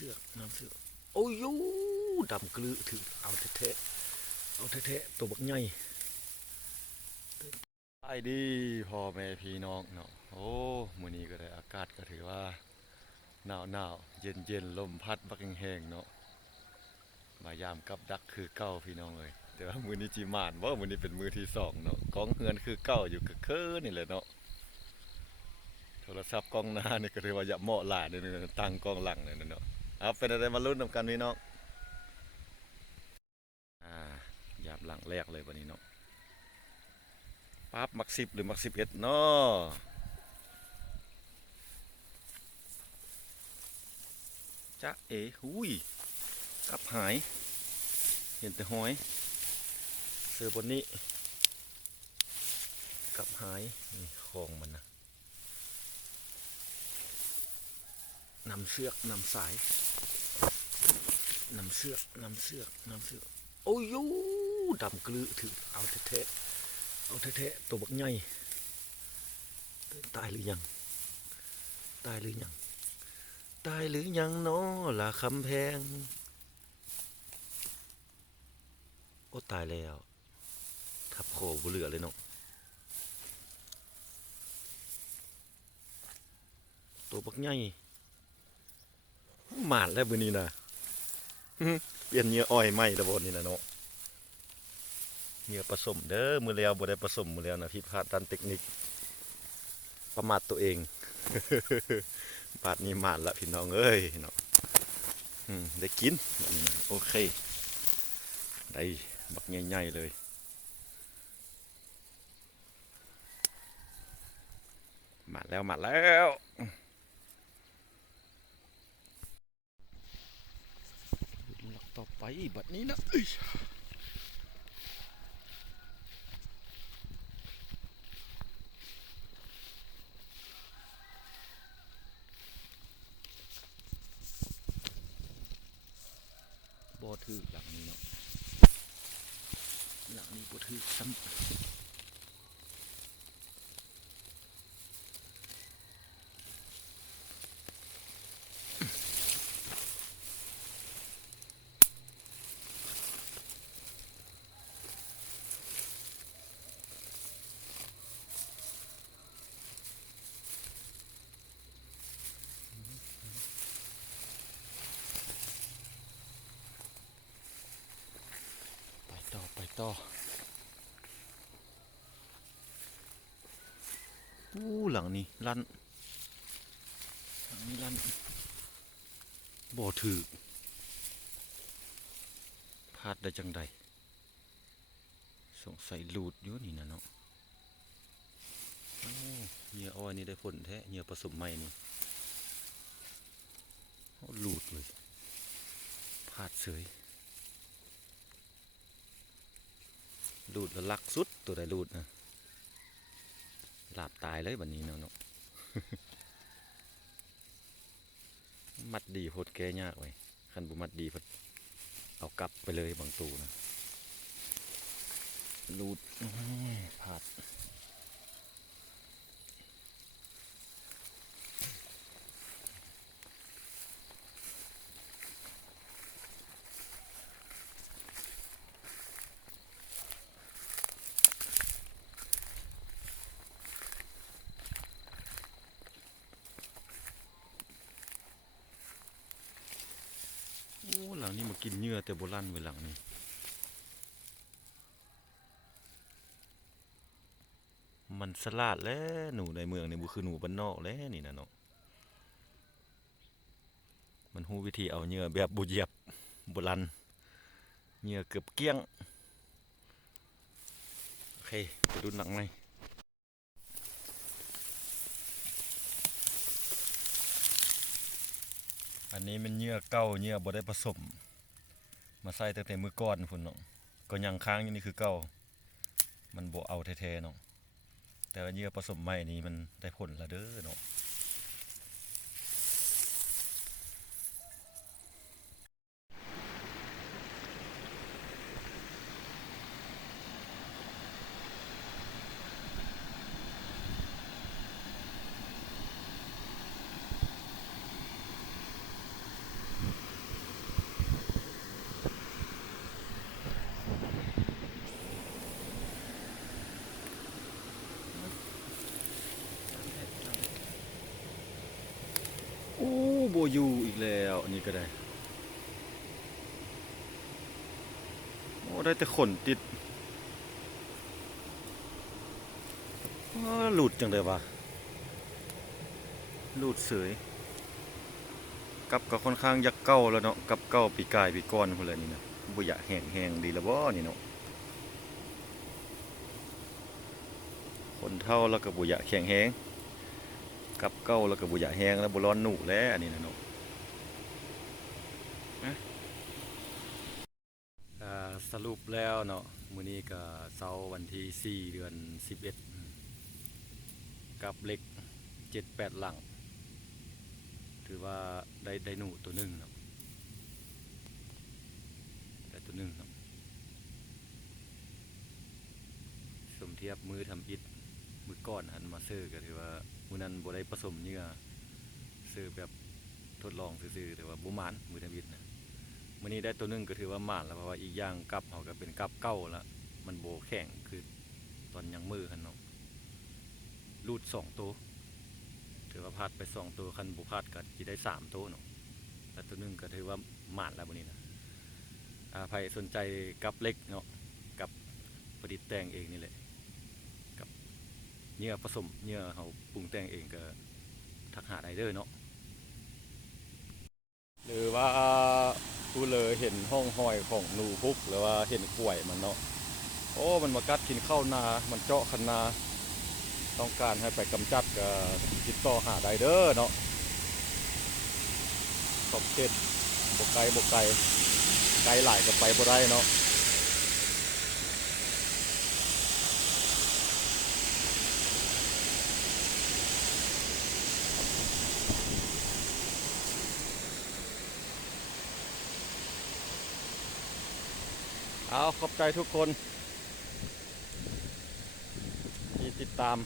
เสือกน้ำเสือกโอ้ยยูดำกลือถือเอาแท้ๆเอาแท้ๆตัวบักใหญ่ไอ้ดีพ่อแม่พี่น้องเนาะโอ้มื้อนี้ก็ได้อากาศก็ถือว่าหนาวเย็นลมพัดบักแห้งๆเนาะมายามกับดักคือเก้าพี่น้องเลยแต่ว่ามื้อนี้จีมานว่ามื้อนี้เป็นมื้อที่สองเนาะกองเฮือนคือเก้าอยู่กับคือนี่แหละเนาะโทรศัพท์กล้องหน้านี่ก็ถือว่าอย่าเหมาะหลายนี่ตั้งกล้องหลังนี่เนาะเอาเป็นอะไรมาลุ้นนำกันพี่น้องยามหลังแรกเลยวันนี้เนาะปั๊บมัก10หรือมัก11เนาะจ๊ะเอ๋หุยกับหายเห็นแต่หอยเสือบนนี้กับหายนี่คลองมันนะนำเสือกนำสายนำเสือกโอ้ยยูดำกลือถือเอาแท้ๆเอาแท้ๆตัวบักใหญ่ตายหรือยังตายหรือยังตายหรือยังเนาะล่ะคำแพงโอ้ตายแล้วทับโคบุเหลือเลยเนาะตัวบักใหญ่หมาดแล้วมือนี้นะเปลี่ยนเหยื่ออ้อยไหมตะบนนี่นะเนาะเหยื่อผสมเด้อมือแล้วบ่ได้ผสมมือแล้วนะผิดพลาดด้านเทคนิคประมาทตัวเองบาดนี้หมาดละพี่น้องเอ้ยเนาะได้กินแบบนี้นะโอเคได้บักใหญ่ๆเลยมาแล้วหลักต่อไปบัดนี้นะบ่ถือหลังนี้เนาะหลังนี้บ่ถือซ้ำไปต่อหลังนี้ลั่นบ่ถือพลาดได้จังใดสงสัยหลุดอยู่นี่นะเนาะเหยื่ออ้อยนี่ได้ผลแท้เหยื่อผสมใหม่นี่หลุดเลยพลาดเสยหลุดแล้วลักสุดตัวใดหลุดนะหลับตายเลยวันนี้เนาะมัดดีโหดแก่ยากไว้คันบุมัดดีพอเอากลับไปเลยบางตูนะหลุดพลาดหลังนี้มากินเหยื่อแต่โบราณไว้หลังนี้มันสลาดแล้วหนูในเมืองนี่บุคือหนูบ้านนอกแล้วนี่นะเนาะมันหูวิธีเอาเหยื่อแบบบุเหยียบโบราณเหยื่อเกือบเกี้ยงโอเคไปดูหนังไหมอันนี้มันเหยื่อเก่าเหยื่อบ่ได้ผสมมาใส่ตั้งแต่มือก่อนพุ่นเนาะก็ยังค้างอยู่นี่คือเก่ามันบ่เอาแท้ๆเนาะแต่ว่าเหยื่อผสมใหม่นี้มันได้ผลละเด้อเนาะ อยู่อีกแล้วอันนี้ก็ได้โอ้ได้แต่ขนติดหลุดจังเลยวะหลุดเสยกับก็ค่อนข้างยักเก้าแล้วเนาะกับเก้าปีกายปีก้อนพุ่นแหละนี่นะบ่อยากแห้งๆดีละบ่นี่เนาะคนเท่าแล้วก็บ่อยากแข็งแห้งกับเก้าแล้วก็บ่อยากแห้งแล้วบ่ร้อนหนูแล้วอันนี้นะเนาะสรุปแล้วเนาะมื้อนี้ก็เสาร์วันที่4 เดือน 11กับเล็ก7-8 หลังถือว่าได้หนูตัวหนึ่งเนาะได้ตัวหนึ่งเนาะสมเทียบมือทำอิฐมือก้อนหันมาซื้อก็ถือว่ามื้อนั้นบ่ได้ผสมเหยื่อซื้อแบบทดลองซื่อๆแต่ว่าบ่หมานมือทำอิฐนะมื้อนี้ได้ตัวหนึ่งก็ถือว่าหมานแล้วเพราะว่าอีกอย่างกับเฮาก็เป็นกับเก่าแล้วมันโบแข็งคือตอนยังมือหันเนาะรูด2 ตัวถือว่าพลาดไป2 ตัวคันบ่พลาดก็สิได้3 ตัวเนาะแต่ตัวหนึงก็ถือว่าหมานแล้วมื้อนี้นะใครสนใจกับเล็กเนาะกับประดิษฐ์แต่งเองนี่แหละกับเหยื่อผสมเหยื่อเฮาปรุงแต่งเองก็ทักหาได้เด้อเนาะหรือว่าผู้เลยเห็นห้องห้อยของหนูพุกหรือว่าเห็นกล้วยมันเนาะโอ้มันมากัดกินข้าวนามันเจาะคันนาต้องการให้ไปกำจัดก็ติดต่อหาได้เด้อเนาะขอบเขตบกไกลไกลหลายก็ไปบ่ได้เนาะเอาขอบใจทุกคนที่ติดตาม